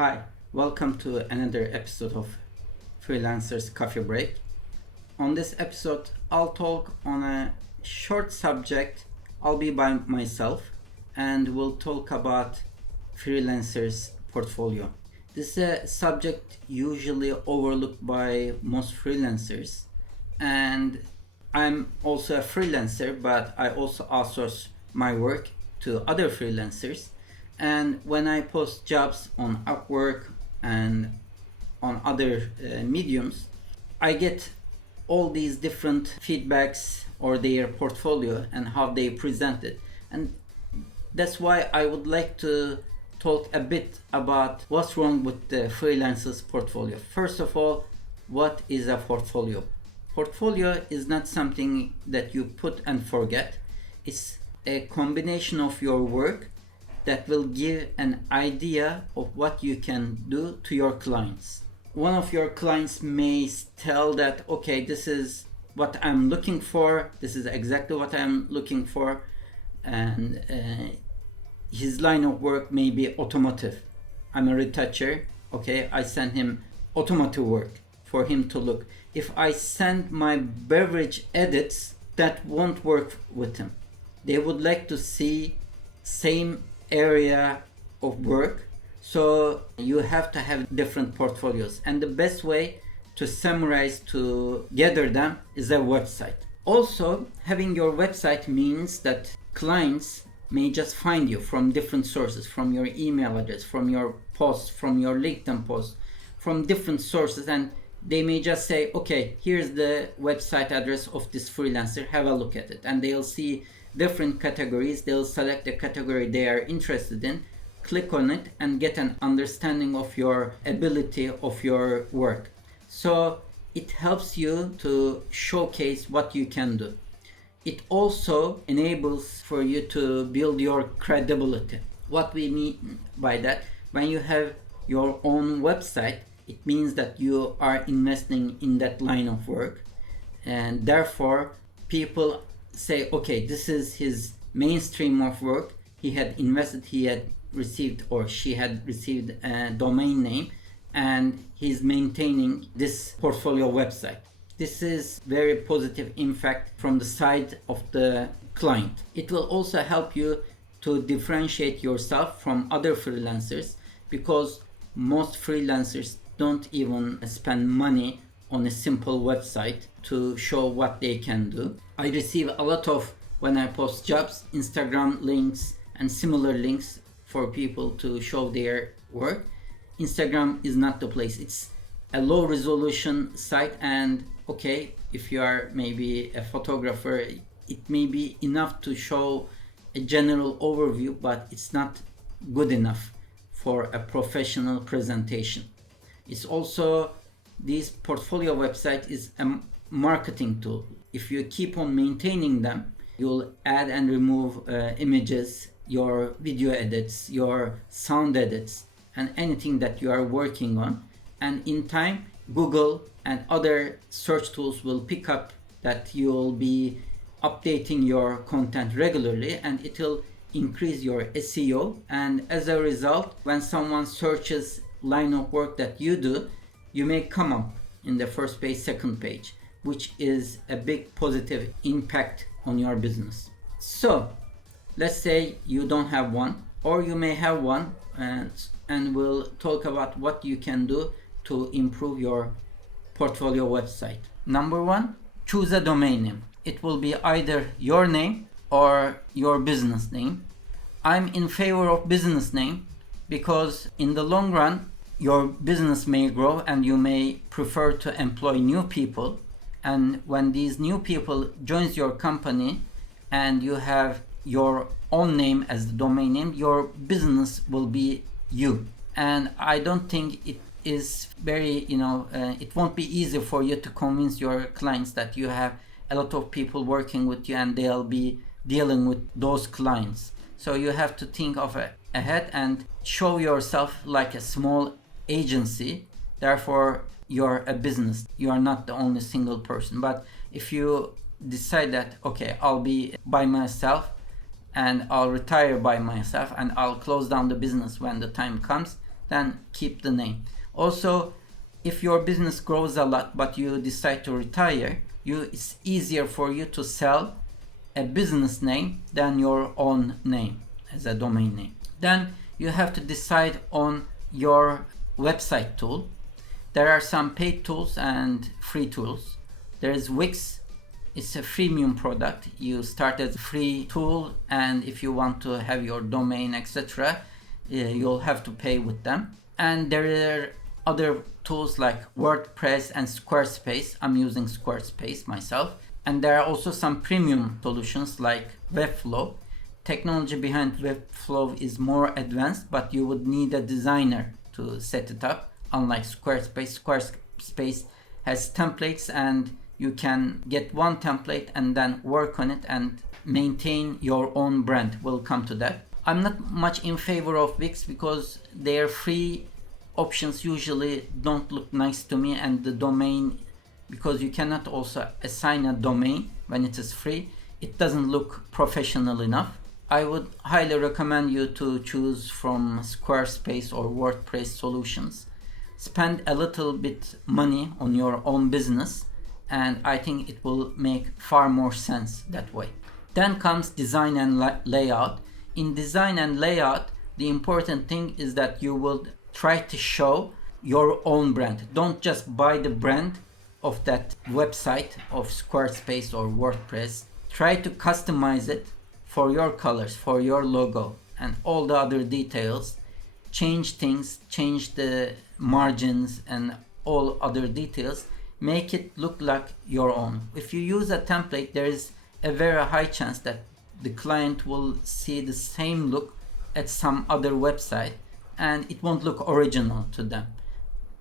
Hi, welcome to another episode of Freelancer's Coffee Break. On this episode, I'll talk on a short subject. I'll be by myself and we'll talk about Freelancer's portfolio. This is a subject usually overlooked by most freelancers, and I'm also a freelancer, but I also outsource my work to other freelancers. And when I post jobs on Upwork and on other mediums, I get all these different feedbacks or their portfolio and how they present it. And that's why I would like to talk a bit about what's wrong with the freelancer's portfolio. First of all, what is a portfolio? Portfolio is not something that you put and forget. It's a combination of your work that will give an idea of what you can do to your clients. One of your clients may tell that, okay, this is what I'm looking for, this is exactly what I'm looking for, and his line of work may be automotive. I'm a retoucher, okay, I send him automotive work for him to look. If I send my beverage edits, that won't work with him. They would like to see same area of work, so you have to have different portfolios, and the best way to summarize, to gather them, is a website. Also, having your website means that clients may just find you from different sources, from your email address, from your posts, from your LinkedIn posts, from different sources, and they may just say, okay, here's the website address of this freelancer, have a look at it, and they'll see different categories. They'll select the category they are interested in, click on it, and get an understanding of your ability of your work. So it helps you to showcase what you can do. It also enables for you to build your credibility. What we mean by that, when you have your own website, it means that you are investing in that line of work, and therefore people say, okay, this is his mainstream of work. He had invested, he had received, or she had received a domain name, and he's maintaining this portfolio website. This is very positive impact from the side of the client. It will also help you to differentiate yourself from other freelancers, because most freelancers don't even spend money on a simple website to show what they can do. I receive a lot of, when I post jobs, Instagram links and similar links for people to show their work. Instagram is not the place. It's a low resolution site, and okay, if you are maybe a photographer, it may be enough to show a general overview, but it's not good enough for a professional presentation. It's also, this portfolio website is a marketing tool. If you keep on maintaining them, you'll add and remove images, your video edits, your sound edits, and anything that you are working on. And in time, Google and other search tools will pick up that you'll be updating your content regularly, and it will increase your SEO. And as a result, when someone searches line of work that you do, you may come up in the first page, second page, which is a big positive impact on your business. So let's say you don't have one, or you may have one, and we'll talk about what you can do to improve your portfolio website. Number one, choose a domain name. It will be either your name or your business name. I'm in favor of business name because in the long run, your business may grow and you may prefer to employ new people. And when these new people joins your company and you have your own name as the domain name, your business will be you. And I don't think it is very, it won't be easy for you to convince your clients that you have a lot of people working with you and they'll be dealing with those clients. So you have to think of ahead and show yourself like a small agency. Therefore, you're a business. You are not the only single person. But if you decide that, okay, I'll be by myself and I'll retire by myself and I'll close down the business when the time comes, then keep the name. Also, if your business grows a lot but you decide to retire, it's easier for you to sell a business name than your own name as a domain name. Then you have to decide on your website tool. There are some paid tools and free tools. There is Wix. It's a freemium product. You start as a free tool, and if you want to have your domain, etc., you'll have to pay with them. And there are other tools like WordPress and Squarespace. I'm using Squarespace myself. And there are also some premium solutions like Webflow. Technology behind Webflow is more advanced, but you would need a designer to set it up. Unlike Squarespace, Squarespace has templates, and you can get one template and then work on it and maintain your own brand. We'll come to that. I'm not much in favor of Wix because their free options usually don't look nice to me, and the domain, because you cannot also assign a domain when it is free, it doesn't look professional enough. I would highly recommend you to choose from Squarespace or WordPress solutions. Spend a little bit money on your own business, and I think it will make far more sense that way. Then comes design and layout. In design and layout, the important thing is that you will try to show your own brand. Don't just buy the brand of that website of Squarespace or WordPress. Try to customize it for your colors, for your logo, and all the other details. Change things, change the margins and all other details. Make it look like your own. If you use a template, there is a very high chance that the client will see the same look at some other website, and it won't look original to them.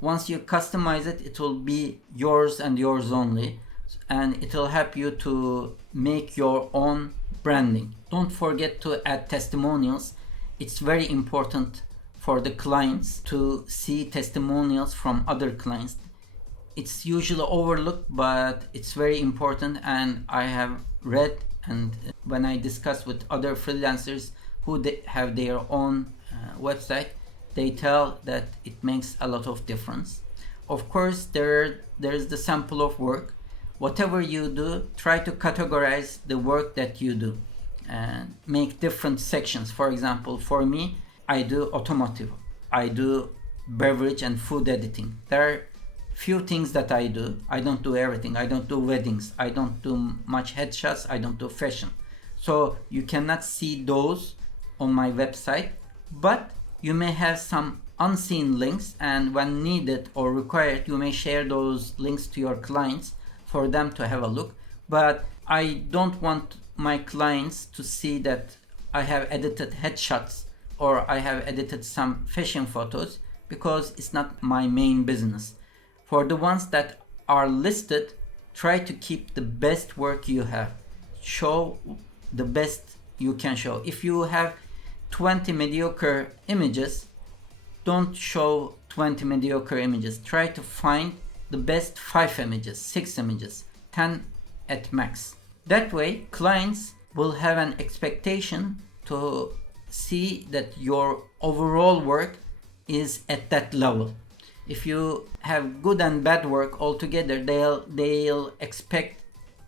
Once you customize it, it will be yours and yours only, and it will help you to make your own branding. Don't forget to add testimonials. It's very important for the clients to see testimonials from other clients. It's usually overlooked, but it's very important, and I have read, and when I discuss with other freelancers who have their own website, they tell that it makes a lot of difference. Of course, there is the sample of work. Whatever you do, try to categorize the work that you do and make different sections. For example, for me, I do automotive, I do beverage and food editing. There are few things that I do. I don't do everything. I don't do weddings. I don't do much headshots. I don't do fashion. So you cannot see those on my website, but you may have some unseen links, and when needed or required, you may share those links to your clients for them to have a look. But I don't want my clients to see that I have edited headshots or I have edited some fashion photos, because it's not my main business. For the ones that are listed, try to keep the best work you have. Show the best you can show. If you have 20 mediocre images, don't show 20 mediocre images. Try to find the best 5 images, 6 images, 10 at max. That way, clients will have an expectation to see that your overall work is at that level. If you have good and bad work all together, they'll expect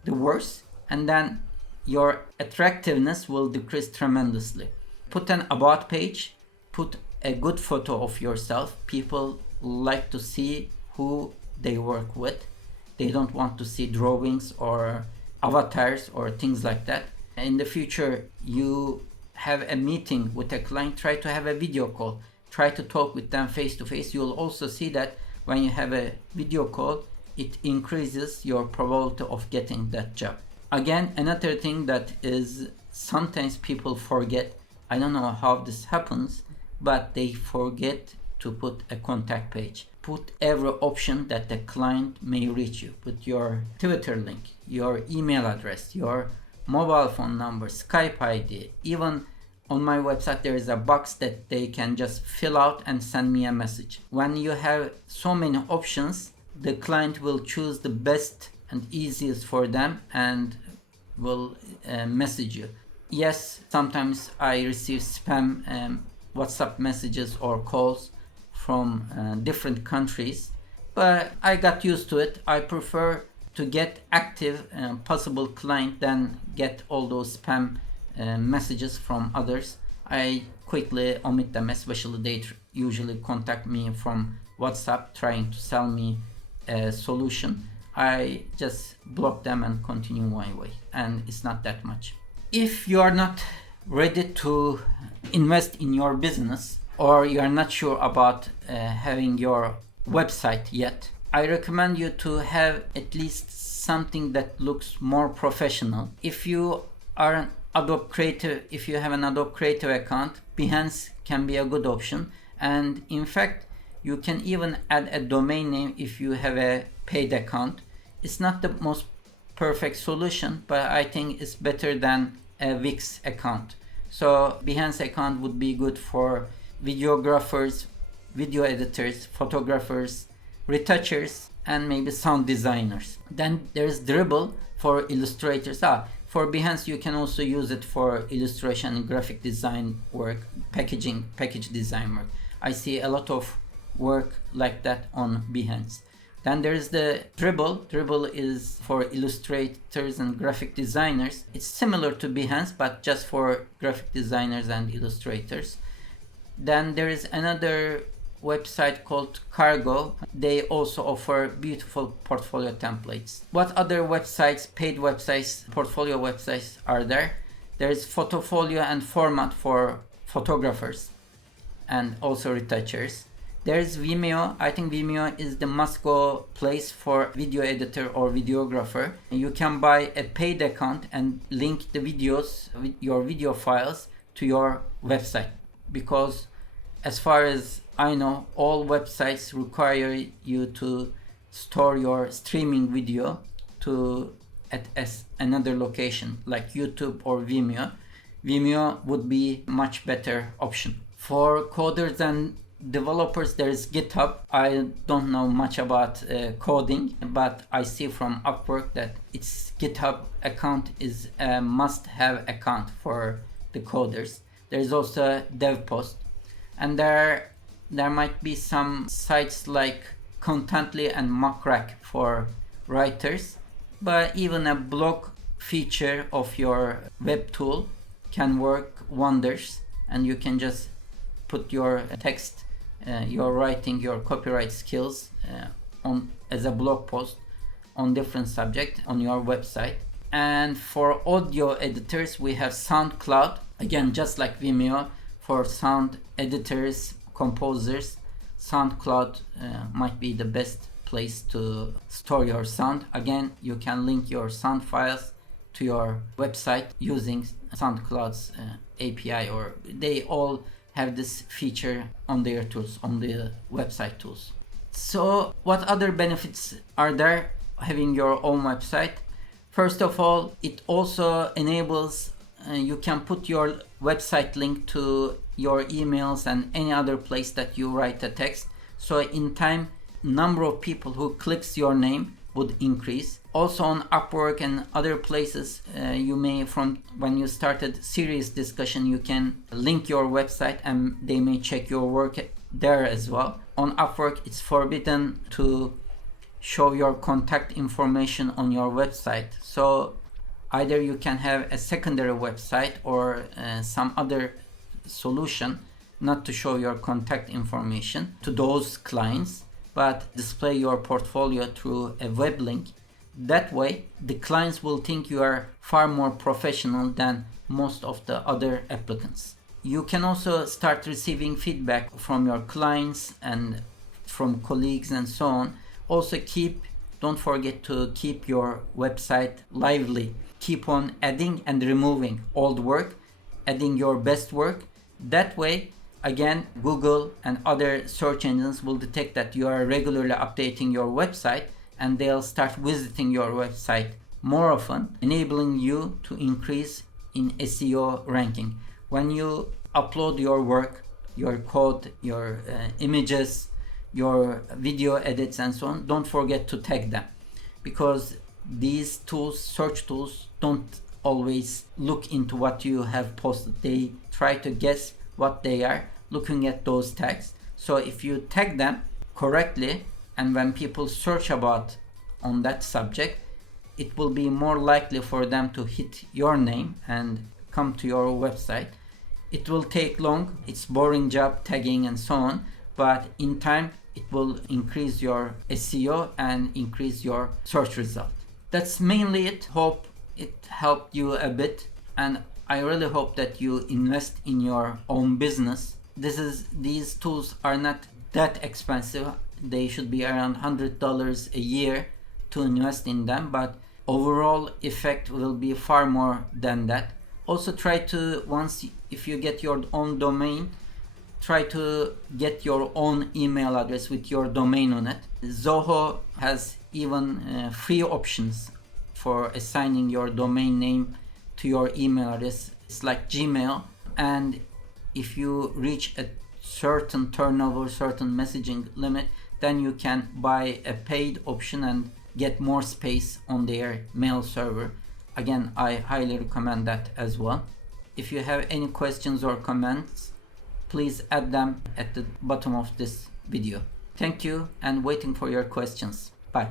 the worst, and then your attractiveness will decrease tremendously. Put an about page, put a good photo of yourself. People like to see who they work with. They don't want to see drawings or avatars or things like that. In the future, you have a meeting with a client, try to have a video call. Try to talk with them face to face. You'll also see that when you have a video call, it increases your probability of getting that job. Again, another thing that is sometimes people forget, I don't know how this happens, but they forget to put a contact page. Put every option that the client may reach you. Put your Twitter link, your email address, your mobile phone number, Skype ID. Even on my website, there is a box that they can just fill out and send me a message. When you have so many options, the client will choose the best and easiest for them and will message you. Yes, sometimes I receive spam WhatsApp messages or calls from different countries, but I got used to it. I prefer to get active possible client than get all those spam messages from others. I quickly omit them, especially they usually contact me from WhatsApp trying to sell me a solution. I just block them and continue my way, and it's not that much. If you are not ready to invest in your business, or you are not sure about having your website yet, I recommend you to have at least something that looks more professional. If you are an Adobe Creative, if you have an Adobe Creative account, Behance can be a good option. And in fact, you can even add a domain name if you have a paid account. It's not the most perfect solution, but I think it's better than a Wix account. So Behance account would be good for videographers, video editors, photographers, retouchers, and maybe sound designers. Then there's Dribbble for illustrators. For Behance, you can also use it for illustration and graphic design work, package design work. I see a lot of work like that on Behance. Then there's the Dribbble. Dribbble is for illustrators and graphic designers. It's similar to Behance, but just for graphic designers and illustrators. Then there is another website called Cargo. They also offer beautiful portfolio templates. What other websites, paid websites, portfolio websites are there? There's Photofolio and Format for photographers and also retouchers. There's Vimeo. I think Vimeo is the must-go place for video editor or videographer. You can buy a paid account and link the videos, your video files, to your website, because as far as I know, all websites require you to store your streaming video at another location like YouTube or Vimeo. Vimeo would be much better option. For coders and developers, there is GitHub. I don't know much about coding, but I see from Upwork that its GitHub account is a must-have account for the coders. There is also DevPost, and there might be some sites like Contently and Muckrack for writers, but even a blog feature of your web tool can work wonders, and you can just put your text, your writing, your copyright skills on as a blog post on different subject on your website. And for audio editors, we have SoundCloud. Again, just like Vimeo, for sound editors, composers, SoundCloud might be the best place to store your sound. Again, you can link your sound files to your website using SoundCloud's API, or they all have this feature on their tools, on the website tools. So what other benefits are there having your own website? First of all, it also enables you can put your website link to your emails and any other place that you write a text. So in time, number of people who clicks your name would increase. Also on Upwork and other places, you may, from when you started serious discussion, you can link your website and they may check your work there as well. On Upwork, it's forbidden to show your contact information on your website. So either you can have a secondary website or some other solution not to show your contact information to those clients, but display your portfolio through a web link. That way, the clients will think you are far more professional than most of the other applicants. You can also start receiving feedback from your clients and from colleagues and so on. Also don't forget to keep your website lively. Keep on adding and removing old work, adding your best work. That way, again, Google and other search engines will detect that you are regularly updating your website, and they'll start visiting your website more often, enabling you to increase in SEO ranking. When you upload your work, your code, your images, your video edits and so on, don't forget to tag them, because these tools, search tools, don't always look into what you have posted. They try to guess what they are looking at those tags. So if you tag them correctly, and when people search about on that subject, it will be more likely for them to hit your name and come to your website. It will take long, it's boring job tagging and so on, but in time it will increase your SEO and increase your search result. That's mainly it. Hope it helped you a bit, and I really hope that you invest in your own business. These tools are not that expensive. They should be around $100 a year to invest in them, but overall effect will be far more than that. Also try to, if you get your own domain, try to get your own email address with your domain on it. Zoho has even free options for assigning your domain name to your email address. It's like Gmail, and if you reach a certain turnover, certain messaging limit, then you can buy a paid option and get more space on their mail server. Again, I highly recommend that as well. If you have any questions or comments, please add them at the bottom of this video. Thank you, and waiting for your questions. Bye.